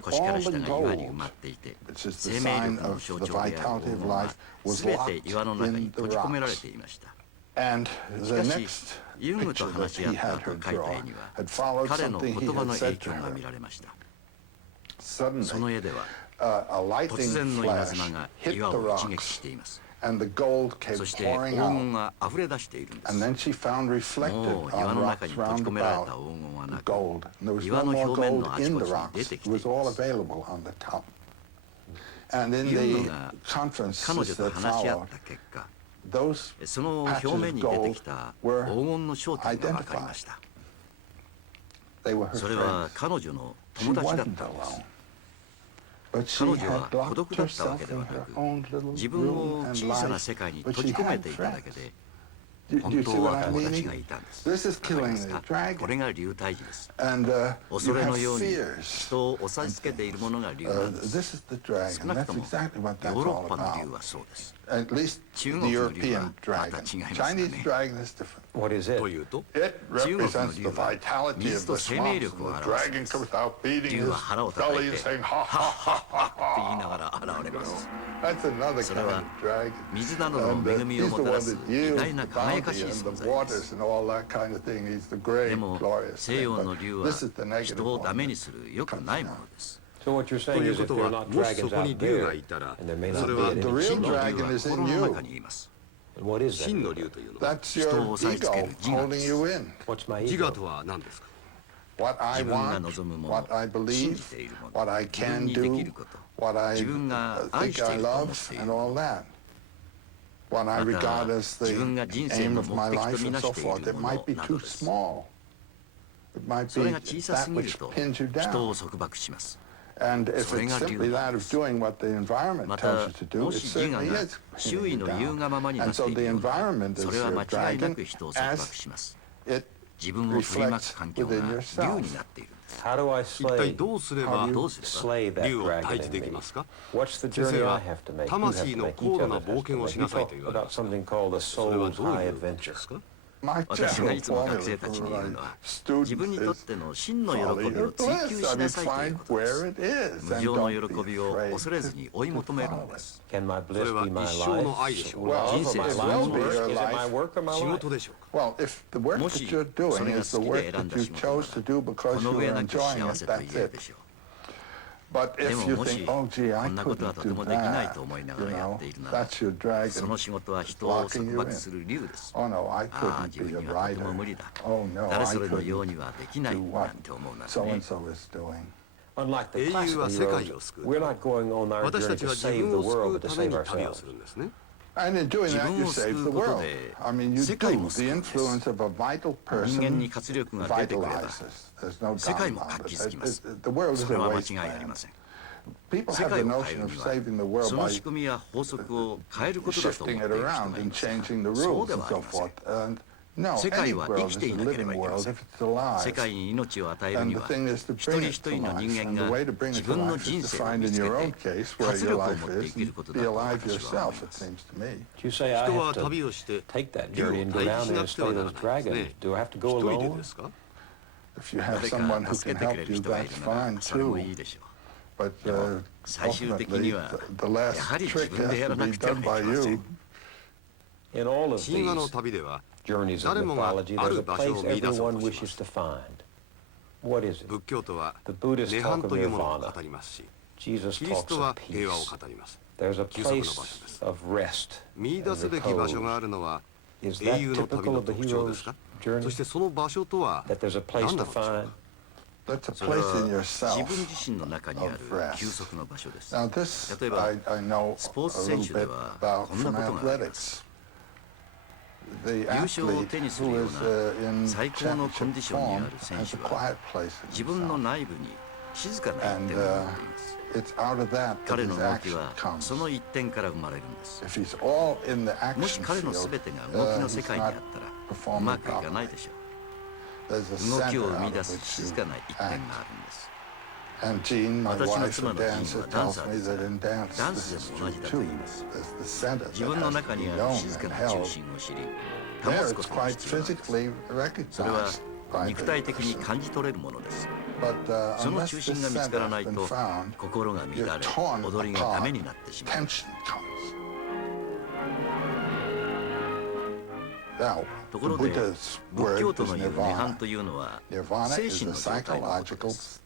腰から下が岩に埋まっていて、生命力の象徴である黄金は全て岩の中に閉じ込められていました。しかしユングと話し合った後描いた絵には彼の言葉の影響が見られました。その絵では突然の稲妻が岩を一撃しています。そして黄金が溢れ出しているんです。もう岩の中に閉じ込められた黄金はなく、岩の表面のあちこちに出てきています。ユングが彼女と話し合った結果、その表面に出てきた黄金の正体が分かりました。それは彼女の友達だったのです。彼女は孤独だったわけではなく、自分を小さな世界に閉じ込めていただけで、本当は友達がいたんです。わかりますか？これが流体児です。恐れのように人を押さえつけているものが竜なんです。少なくともヨーロッパの竜はそうです。中国の竜はまた違いますね。というと、中国の竜は水と生命力を表すんです。竜は腹を叩いて、ハッハッハッって言いながら現れます。それは水などの恵みをもたらす偉大な輝かしい存在です。でも西洋の竜は人をダメにする良くないものです。ということは、もしそこに竜がいたら、それは真の竜は心の中にいます。真の竜というのは人を押さえつける自我です。自我とは何ですか？自分が望むもの、信じているもの、自分にできること、自分が愛していると思っているもの、また自分が人生の目的とみなしているものなどです。それが小さすぎると人を束縛します。それが竜なんです。また、もし自我が周囲の言うがままになっているようなら、それは間違いなく人を束縛します。自分を取り巻く環境が竜になっているんです。一体どうすれば竜を退治できますか？先生は魂の高度な冒険をしなさいと言われました。それはどういうことですか？私がいつも学生たちに言うのは、自分にとっての真の喜びを追求しなさいということです。無常の喜びを恐れずに追い求めるのです。それは一生の愛でしょうか？人生そのものでしょうか？仕事でしょうか？もしそれが好きで選んだ仕事なら、この上なき幸せと言えるでしょう。でももしこんなことはとてもできないと思いながらやっているなら、その仕事は人を束縛する竜です。ああ、自分にはとても無理だ、誰それのようにはできないなんて思うなんてね。英雄は世界を救う。私たちは自分を救うために旅をするんですね。自分を救うことで世界も救うんです。人間に活力が出てくれば世界も活気づきます。それは間違いありません。世界を変えるにはその仕組みや法則を変えることだと思っている人がいますが、そうではありません。世界は生きていなければいけません。世界に命を与えるには、一人一人の人間が自分の人生を見つけて活力を持って生きることだと私は思います。人は旅をして竜を退治しなくてはならないですね。一人でですか？誰か助けてくれる人がいるならそれもいいでしょう。でも最終的にはやはり自分でやらなくてはいけません。神話の旅では誰もがある場所を見出そうとします。仏教徒は涅槃というものを語りますし、キリストは平和を語ります。休息の場所です。見出すべき場所があるのは英雄の旅の特徴ですか？そしてその場所とは何なのでしょうか？それは自分自身の中にある休息の場所です。例えばスポーツ選手ではこんなことがあります。優勝を手にするような最高のコンディションにある選手は自分の内部に静かな一点を持っています。彼の動きはその一点から生まれるんです。もし彼の全てが動きの世界にあったらうまくいかないでしょう。動きを生み出す静かな一点があるんです。私の妻のジンはダンサーですが、ダンスでも同じだと言います。自分の中にある静かな中心を知り保つことが必要なんです。それは肉体的に感じ取れるものです。その中心が見つからないと心が乱れ、踊りがダメになってしまう。ところで仏教徒の言う涅槃というのは精神の状態のことです。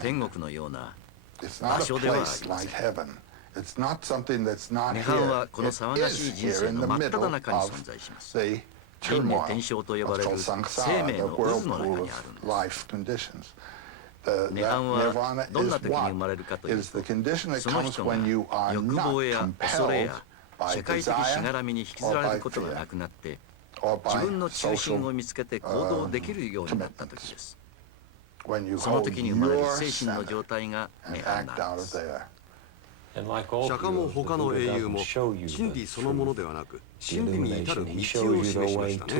天国のような場所ではありません。涅槃はこの騒がしい人生の真っ只中に存在します。輪廻転生と呼ばれる生命の渦の中にあるんです。涅槃はどんな時に生まれるかというと、その人が欲望や恐れや社会的しがらみに引きずられることがなくなって、自分の中心を見つけて行動できるようになった時です。その時に生まれる精神の状態が涅槃なんです。釈迦も他の英雄も真理そのものではなく真理に至る道を示しましたね。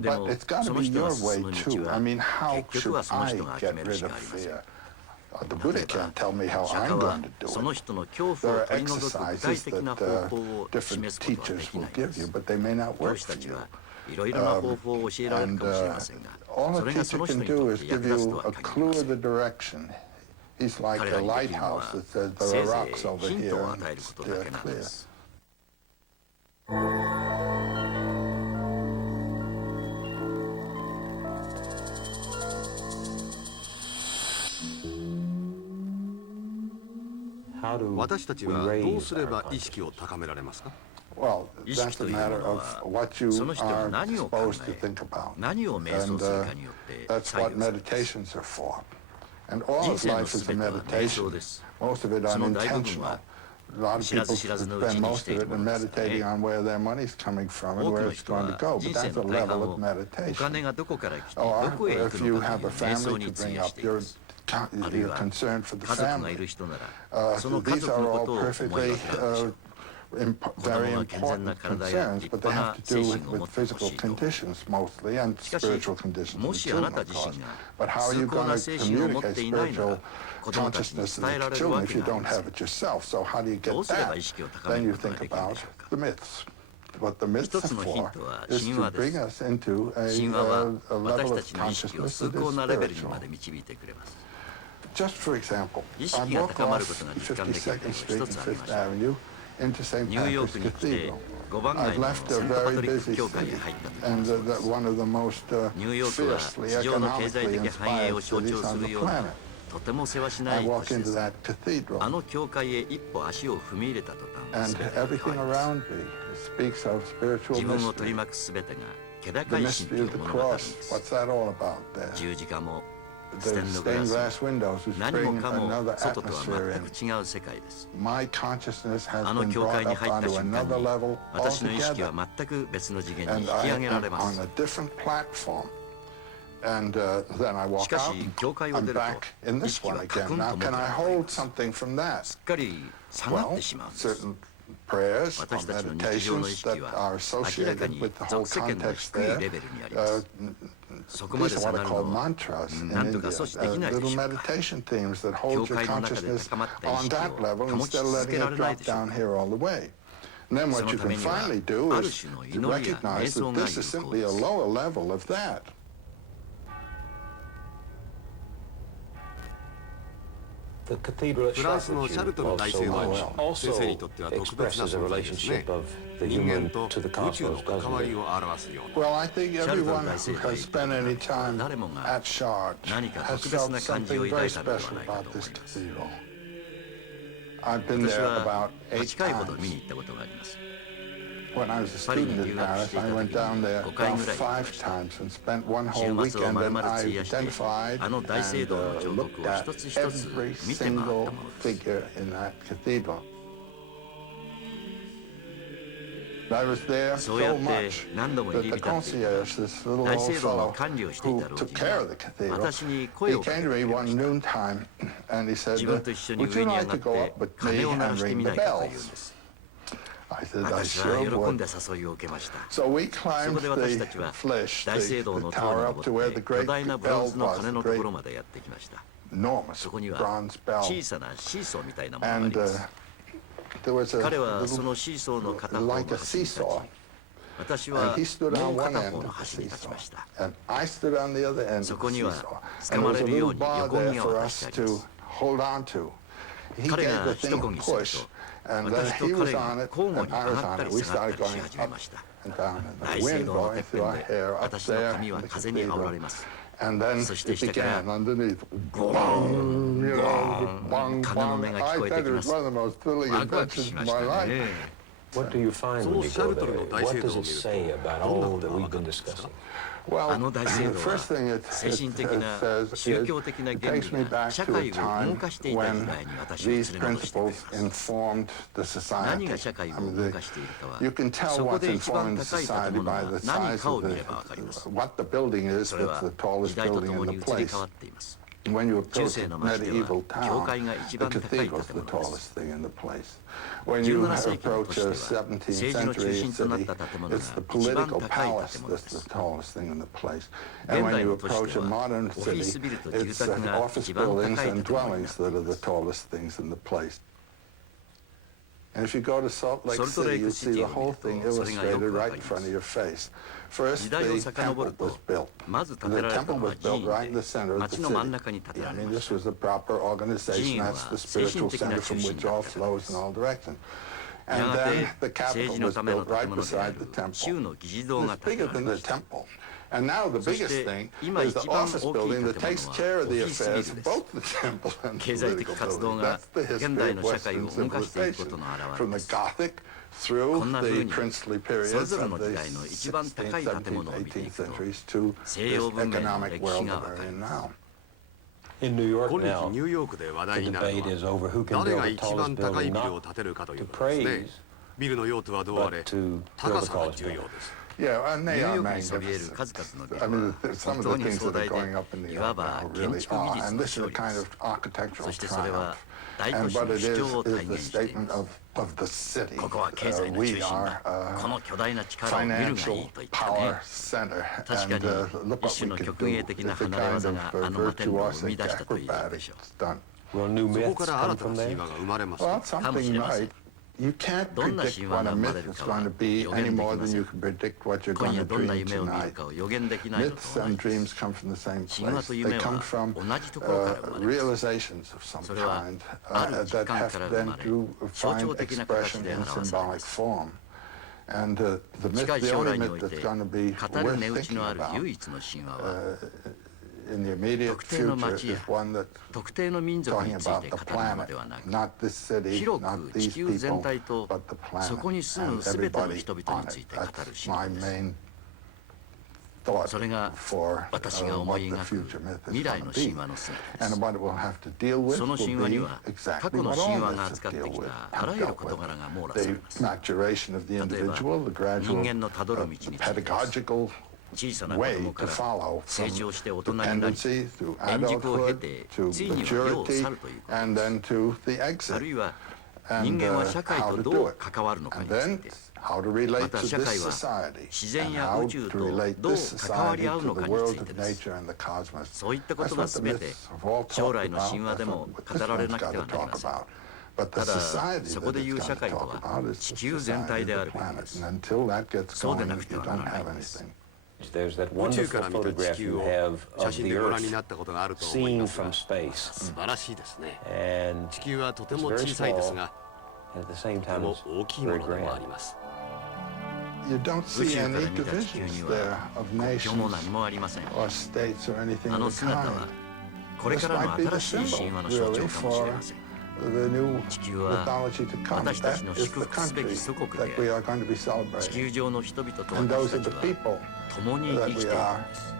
でもその人が進む道は結局はその人が決めるしかありません。例えば釈迦はその人の恐怖を取り除く具体的な方法を示すことはできないんです。教師たちはいろいろな方法を教えられるかもしれませんが、それがその人にとって役立つとは限りません。彼らにできるのはせいぜいヒントを与えることだけなんです。私たちはどうすれば意識を高められますか？意識というものはその人が何を考え、何を瞑想するかによって左右されます。人生のすべては瞑想です。その大部分は知らず知らずのうちにしているものですからね。多くの人は人生の大半をお金がどこから来てどこへ行くのかという瞑想に費やしています。あるいは家族がいる人ならその家族のことを思い分けるでしょう。子供が健全な体や立派な精神を持ってほしいと。しかしもしあなた自身が崇高な精神を持っていないなら子供たちに伝えられるわけがありません。どうすれば意識を高めることができるでしょうか。一つのヒントは神話です。神話は私たちの意識を崇高なレベルにまで導いてくれます。意識が高まることが実感できる点を一つ挙げましょう。ニューヨークに来て5番街のセントパトリック教会へ入った時もそうです。ニューヨークは地上の経済的繁栄を象徴するようなとてもせわしない都市です。あの教会へ一歩足を踏み入れた途端、全てが変わります。自分を取り巻く全てが気高い神秘の物語です。十字架もステンドグラスも何もかも外とは全く違う世界です。あの教会に入った瞬間に私の意識は全く別の次元に引き上げられます。しかし教会を出ると意識はカクンと元に戻ります。すっかり下がってしまうんです。私たちの日常の意識は明らかに俗世間の低いレベルにあります。そこまで下がるのをなんとか阻止できないでしょうか。教会の中で高まった意識を保ち続けられないでしょうか。そのためにはある種の祈りや瞑想が有効です。フランスのシャルトル大聖堂も先生にとっては特別な存在ですね。人間と宇宙の関わりを表すような。シャルトル大聖堂へ行った時は誰もが何か特別な感じを抱いたのではないかと思います。私は8回ほど見に行ったことがあります。パリに留学していた時に5回ぐらい行きました。週末を丸々費やしてあの大聖堂の彫刻を一つ一つ見て回ったものです。そうやって何度も入り浸っていた大聖堂の管理をしていた老人が私に声をかけてくれました。自分と一緒に上に上がって鐘を鳴らしてみないかというんです。私は喜んで誘いを受けました。そこで私たちは大聖堂の塔に登って巨大なブロンズの鐘のところまでやってきました。そこには小さなシーソーみたいなものがあります。彼はそのシーソーの片方を走り立ち私はもう片方の端に立ちました。そこには掴まれるように横木が渡してあります。彼が一漕ぎすると、私と彼が交互に上がったり下がったりし始めました。大聖堂のてっぺんで私の髪は風に煽られます。そして下からゴーンゴーン鐘の音が聞こえてきます。ワクワクしましたね。そのシャルトルの大聖堂を見るとどんなことが分かるんですか？あの大聖堂は精神的な宗教的な原理が社会を動かしていた時代に私を連れ戻してくれます。何が社会を動かしているかは、そこで一番高い建物が何かを見ればわかります。それは時代とともに移り変わっています。中世の町では教会が一番高い建物です。17世紀の都市では政治の中心となった建物が一番高い建物です。現代の都市ではオフィスビルと住宅が一番高い建物になっています。ソルトレイクシティを見るとそれがよくわかります。時代を遡ると、まず建てられたのは寺院で、町の真ん中に建てられました。寺院は精神的な中心だったからです。やがて政治のための建物である州の議事堂が建てられました。そして今一番大きい建物はオフィスビルです。経済的活動が現代の社会を動かしていくことの表れです。こんな風にそれぞれの時代の一番高い建物を見ていくと西洋文明の歴史がわかります。今日ニューヨークで話題になるのは誰が一番高いビルを建てるかということですね。ビルの用途はどうあれ高さが重要です。ニューヨークにそびえる数々のビルは本当に壮大で、いわば建築技術の勝利です。そしてそれは大都市の主張を体現しています。ここは経済の中心だ。この巨大な力を見るがいいと言ったね。確かに一種の曲芸的な離れ技があの摩天楼を生み出したと言えるでしょう。そこから新たな神話が生まれます。かもしれません。どんな神話が生まれるかは予言できません。今夜どんな夢を見るかを予言できないのと同じです。神話と夢は同じところから生まれます。それはある実感から生まれ、象徴的な形で表されます。近い将来において語る値打ちのある唯一の神話は特定の町や特定の民族について語るものではなく、広く地球全体とそこに住む全ての人々について語る神話です。それが私が思い描く未来の神話の姿です。その神話には過去の神話が扱ってきたあらゆる事柄が網羅されます。例えば人間のたどる道についてです。小さな子供から成長して大人になり、円熟を経てついには世を去るということです。あるいは人間は社会とどう関わるのかについて、また社会は自然や宇宙とどう関わり合うのかについてです。そういったことが全て将来の神話でも語られなくてはなりません。ただそこでいう社会とは地球全体であるべきです。そうでなくてはならないのです。宇宙から見た地球を写真でご覧になったことがあると思いますが、素晴らしいですね。地球はとても小さいですが、とても大きいものでもあります。宇宙から見た地球には国境も何もありません。あの姿はこれからの新しい神話の象徴かもしれません。地球は私たちの祝福すべき祖国であり、地球上の人々と私たちは共に生きています。